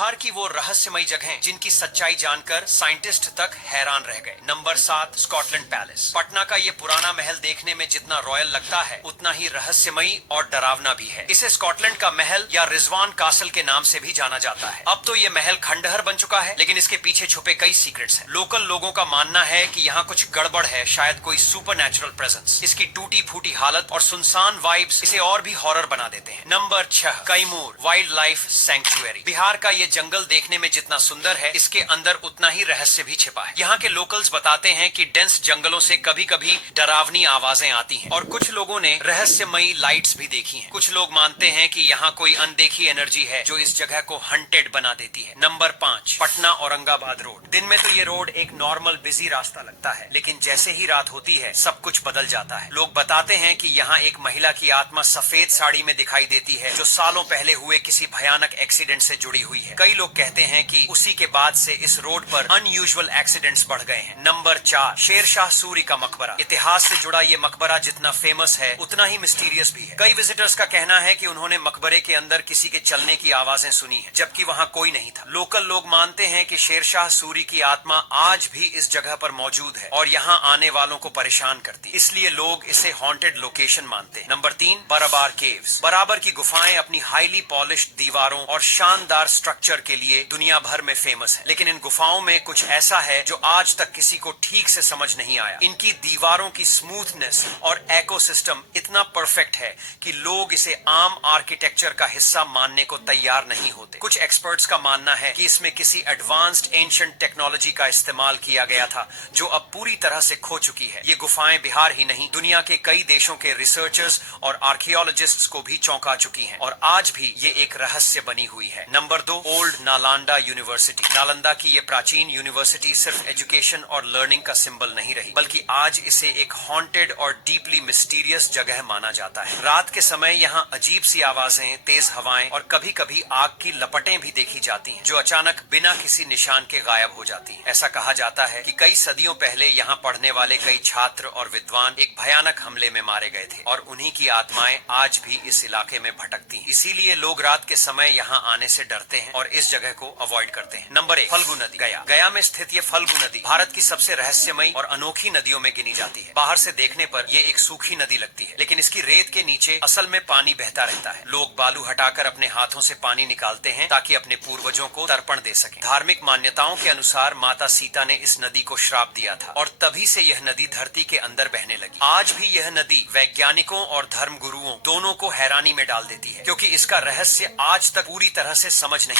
बिहार की वो रहस्यमयी जगहें जिनकी सच्चाई जानकर साइंटिस्ट तक हैरान रह गए। Number 7, Scotland palace. पटना का ये पुराना महल देखने में जितना रॉयल लगता है उतना ही रहस्यमयी और डरावना भी है। इसे स्कॉटलैंड का महल या रिजवान कासल के नाम से भी जाना जाता है। अब तो ये महल खंडहर बन चुका है, लेकिन इसके पीछे छुपे कई सीक्रेट्स हैं। लोकल लोगों का मानना है कि यहाँ कुछ गड़बड़ है, शायद कोई सुपरनैचुरल प्रेजेंस। इसकी टूटी फूटी हालत और सुनसान वाइब्स इसे और भी हॉरर बना देते हैं। Number 6, Kaimur wild life sanctuary. Bihar का ये जंगल देखने में जितना सुंदर है, इसके अंदर उतना ही रहस्य भी छिपा है। यहाँ के लोकल्स बताते हैं कि डेंस जंगलों से कभी कभी डरावनी आवाजें आती हैं और कुछ लोगों ने रहस्यमयी लाइट्स भी देखी हैं। कुछ लोग मानते हैं कि यहाँ कोई अनदेखी एनर्जी है जो इस जगह को हंटेड बना देती है। Number 5, Patna Aurangabad road. दिन में तो ये रोड एक नॉर्मल बिजी रास्ता लगता है, लेकिन जैसे ही रात होती है सब कुछ बदल जाता है। लोग बताते हैं कि यहाँ एक महिला की आत्मा सफेद साड़ी में दिखाई देती है जो सालों पहले हुए किसी भयानक एक्सीडेंट से जुड़ी हुई है। कई लोग कहते हैं कि उसी के बाद से इस रोड पर अनयूजुअल एक्सीडेंट्स बढ़ गए हैं। नंबर 4, शेरशाह सूरी का मकबरा। इतिहास से जुड़ा ये मकबरा जितना फेमस है उतना ही मिस्टीरियस भी है। कई विजिटर्स का कहना है कि उन्होंने मकबरे के अंदर किसी के चलने की आवाजें सुनी है, जबकि वहाँ कोई नहीं था। लोकल लोग मानते हैं कि शेरशाह सूरी की आत्मा आज भी इस जगह पर मौजूद है और यहाँ आने वालों को परेशान करती है, इसलिए लोग इसे हॉन्टेड लोकेशन मानते हैं। नंबर 3, बराबर केव्स। बराबर की गुफाएं अपनी हाईली पॉलिश्ड दीवारों और शानदार स्ट्रक्चर के लिए दुनिया भर में फेमस है, लेकिन इन गुफाओं में कुछ ऐसा है जो आज तक किसी को ठीक से समझ नहीं आया। इनकी दीवारों की स्मूथनेस और इकोसिस्टम इतना परफेक्ट है कि लोग इसे आम आर्किटेक्चर का हिस्सा मानने को तैयार नहीं होते। कुछ एक्सपर्ट्स का मानना है कि इसमें किसी एडवांस्ड एंशिएंट टेक्नोलॉजी का इस्तेमाल किया गया था जो अब पूरी तरह से खो चुकी है। ये गुफाएं बिहार ही नहीं, दुनिया के कई देशों के रिसर्चर्स और आर्कियोलॉजिस्ट्स को भी चौंका चुकी हैं और आज भी ये एक रहस्य बनी हुई है। Number 2, old Nalanda university. Nalanda की ये प्राचीन यूनिवर्सिटी सिर्फ एजुकेशन और लर्निंग का सिंबल नहीं रही, बल्कि आज इसे एक हॉन्टेड और डीपली मिस्टीरियस जगह माना जाता है। रात के समय यहाँ अजीब सी आवाजें, तेज हवाएं और कभी कभी आग की लपटें भी देखी जाती हैं जो अचानक बिना किसी निशान के गायब हो जाती हैं। ऐसा कहा जाता है कि कई सदियों पहले यहाँ पढ़ने वाले कई छात्र और विद्वान एक भयानक हमले में मारे गए थे और उन्हीं की आत्माएं आज भी इस इलाके में भटकती हैं। इसीलिए लोग रात के समय यहाँ आने से डरते हैं और इस जगह को अवॉइड करते हैं। नंबर 1, फल्गु नदी। गया। गया में स्थित ये फल्गु नदी भारत की सबसे रहस्यमयी और अनोखी नदियों में गिनी जाती है। बाहर से देखने पर ये एक सूखी नदी लगती है, लेकिन इसकी रेत के नीचे असल में पानी बहता रहता है। लोग बालू हटाकर अपने हाथों से पानी निकालते हैं ताकि अपने पूर्वजों को तर्पण दे सकें। धार्मिक मान्यताओं के अनुसार माता सीता ने इस नदी को श्राप दिया था और तभी से यह नदी धरती के अंदर बहने लगी। आज भी यह नदी वैज्ञानिकों और धर्म गुरुओं दोनों को हैरानी में डाल देती है, क्योंकि इसका रहस्य आज तक पूरी तरह से समझ नहीं